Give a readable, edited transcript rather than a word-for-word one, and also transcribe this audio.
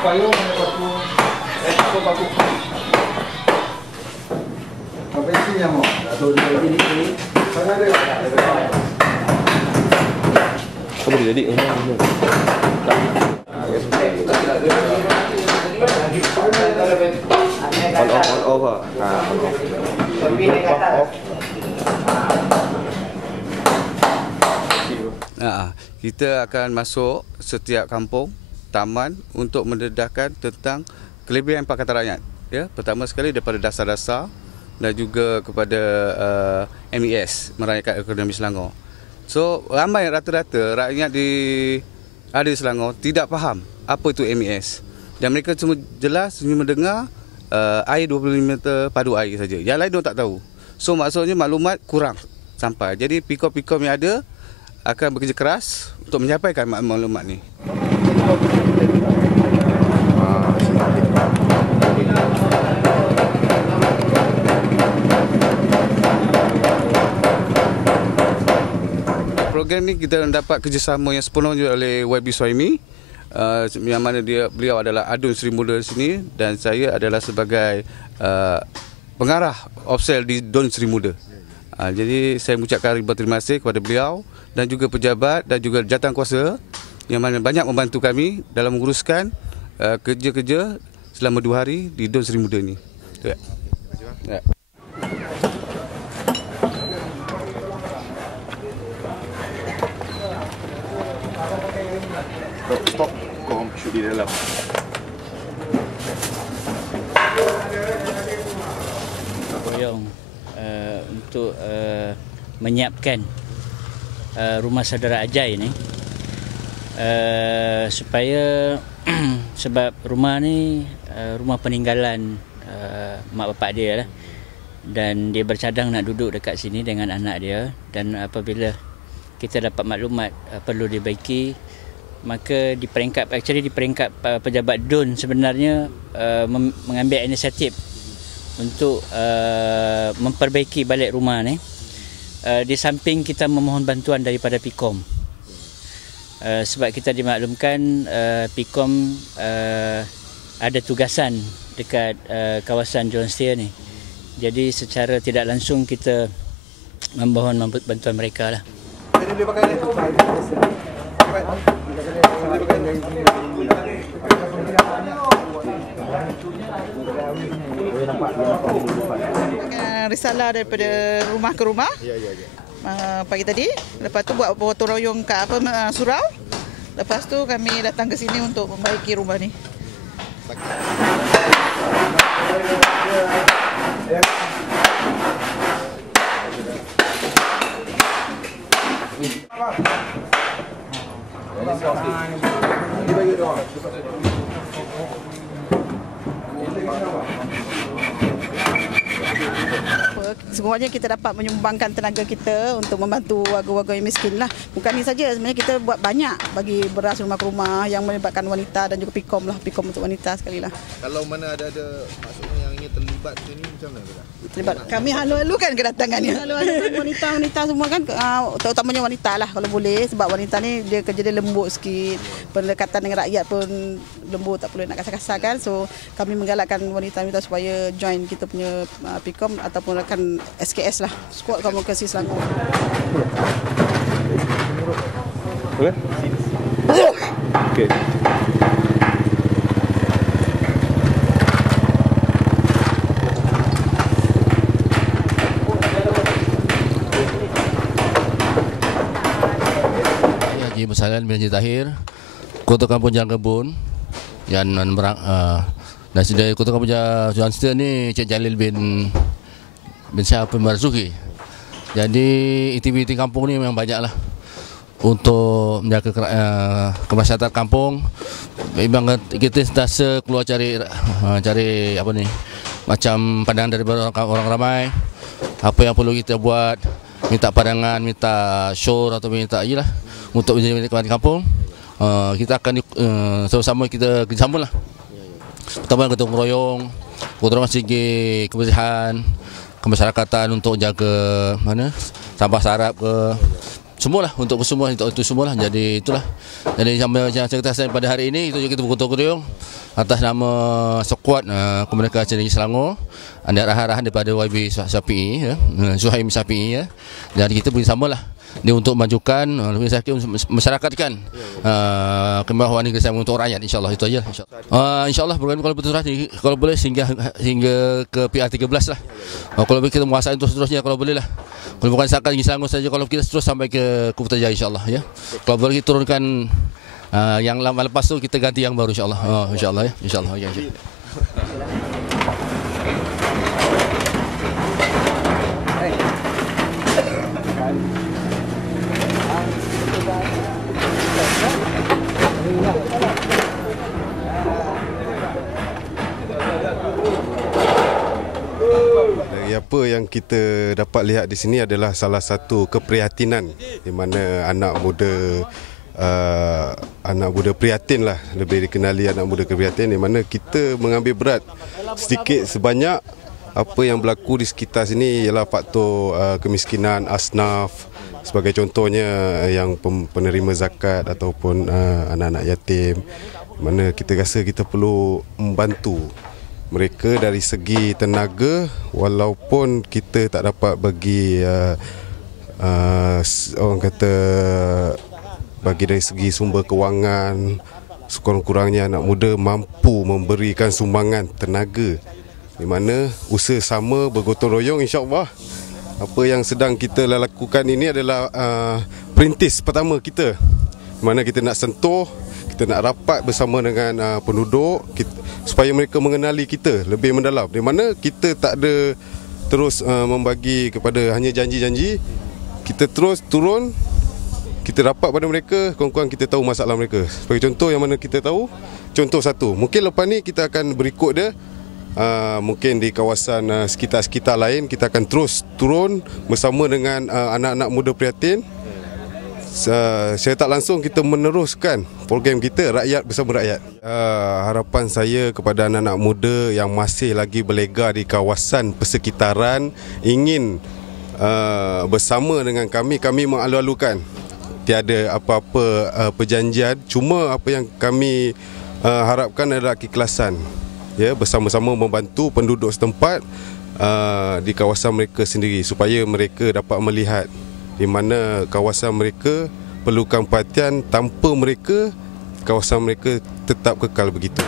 payung, ada paku. Apa isinya mau? Atau di sini? Sana ada. Kamu jadi on off ah. Kita akan masuk setiap kampung, taman untuk mendedahkan tentang kelebihan Pakatan Rakyat. Ya, pertama sekali daripada dasar-dasar dan juga kepada MES, Merayakan Ekonomi Selangor. So, ramai rata-rata rakyat ada di Selangor tidak faham apa itu MES. Dan mereka cuma jelas mendengar air 25 meter padu air saja. Yang lain mereka tak tahu. So, maksudnya maklumat kurang sampai. Jadi, pikom-pikom yang ada akan bekerja keras untuk menyampaikan maklumat ni. Program ni kita dapat kerjasama yang sepenuhnya oleh YB Suhaimi, yang mana beliau adalah Adun Seri Muda di sini dan saya adalah sebagai pengarah Opsel di Dun Seri Muda. Jadi saya mengucapkan ribuan terima kasih kepada beliau dan juga pejabat dan juga jawatankuasa yang mana banyak membantu kami dalam menguruskan kerja-kerja selama 2 hari di Dun Seri Muda ni. Ya. Ya. Stop, kau shoot di dalam. Boyong untuk menyiapkan rumah saudara Ajai ni supaya sebab rumah ni rumah peninggalan mak bapak dia lah, dan dia bercadang nak duduk dekat sini dengan anak dia, dan apabila kita dapat maklumat perlu dibaiki, maka di peringkat pejabat DUN sebenarnya mengambil inisiatif untuk memperbaiki balik rumah ni. Di samping kita memohon bantuan daripada PIKOM, sebab kita dimaklumkan PIKOM ada tugasan dekat kawasan John Steer ni. Jadi secara tidak langsung kita memohon bantuan mereka lah. Jadi boleh pakai ni. Risalah daripada rumah ke rumah. Pagi tadi. Lepas tu buat gotong royong kat surau. Lepas tu kami datang ke sini untuk membaiki rumah ni. Semuanya kita dapat menyumbangkan tenaga kita untuk membantu warga-warga yang miskin lah. Bukan ini saja, sebenarnya kita buat banyak bagi beras rumah ke rumah yang melibatkan wanita dan juga PIKOM lah, PIKOM untuk wanita sekali lah. Kalau mana ada maksudnya yang ingin terlibat sini macam mana kita? Terlibat. Kami halu-halu kan kedatangannya. Halu-halu kan wanita-wanita semua kan, terutamanya wanita lah kalau boleh, sebab wanita ni dia kerja dia lembut sikit, pendekatan dengan rakyat pun lembut, tak perlu nak kasar-kasar kan. So kami menggalakkan wanita-wanita supaya join kita punya PIKOM ataupun rakan SKS lah, Skuad Komunikasi Selangor. Boleh? Okey. Haji Bersalan bin Haji Tahir, Kota Kampung Jalan Kebun, dan dari Kota Kampung Jalan Steer ni Cik Jalil bin Syah bin Marzuki. Jadi aktiviti kampung ni memang banyaklah untuk menjaga kemaslahatan kampung. Memang kita sentiasa keluar cari apa ni, macam pandangan daripada orang ramai, apa yang perlu kita buat, minta pandangan, minta show atau minta iyalah untuk menjaga kemaslahatan kampung. Kita akan sama-sama kita kerjasamalah. Pertama gotong royong segi kebersihan kemasyarakatan untuk jaga sampah sarap ke, semualah untuk semua itu semualah. Jadi itulah. Jadi sampai yang kita sampaikan pada hari ini itu juga kita bergotong royong atas nama skuad Komunikasi Negeri Selangor, ada arahan daripada YB Syafi'i ya, Suhaim Syafi'i ya. Jadi kita bersamalah dia untuk majukan masyarakatkan kemahuan negeri Selangor untuk rakyat, insyaallah itu aja insyaallah program kalau betul kalau boleh hingga ke PR13 lah. Kalau kita menguasai terus seterusnya kalau boleh lah. Kalau bukan setakat negeri Selangor saja, kalau kita terus sampai ke Putrajaya insyaallah ya. Kalau boleh kita turunkan yang lama lepas tu kita ganti yang baru insyaallah. Insyaallah ya. Insyaallah ya. Dari apa yang kita dapat lihat di sini adalah salah satu keprihatinan di mana anak muda prihatin lah, lebih dikenali anak muda prihatin, di mana kita mengambil berat sedikit sebanyak apa yang berlaku di sekitar sini ialah faktor kemiskinan asnaf, sebagai contohnya yang penerima zakat ataupun anak-anak yatim, mana kita rasa kita perlu membantu mereka dari segi tenaga, walaupun kita tak dapat bagi orang kata bagi dari segi sumber kewangan, sekurang-kurangnya anak muda mampu memberikan sumbangan tenaga, di mana usaha sama bergotong royong, insya-Allah. Apa yang sedang kita lakukan ini adalah perintis pertama kita, di mana kita nak sentuh, kita nak rapat bersama dengan penduduk supaya mereka mengenali kita lebih mendalam, di mana kita tak ada terus membagi kepada hanya janji-janji. Kita terus turun, kita rapat pada mereka, kurang-kurang kita tahu masalah mereka. Sebagai contoh yang mana kita tahu, contoh satu, mungkin lepas ni kita akan berikut dia, mungkin di kawasan sekitar-sekitar lain kita akan terus turun bersama dengan anak-anak muda prihatin. Saya tak langsung kita meneruskan program kita Rakyat Bersama Rakyat. Harapan saya kepada anak-anak muda yang masih lagi berlega di kawasan persekitaran ingin bersama dengan kami mengalu-alukan. Tiada apa-apa perjanjian, cuma apa yang kami harapkan adalah keikhlasan. Ya, bersama-sama membantu penduduk setempat di kawasan mereka sendiri supaya mereka dapat melihat di mana kawasan mereka perlukan perhatian, tanpa mereka kawasan mereka tetap kekal begitu.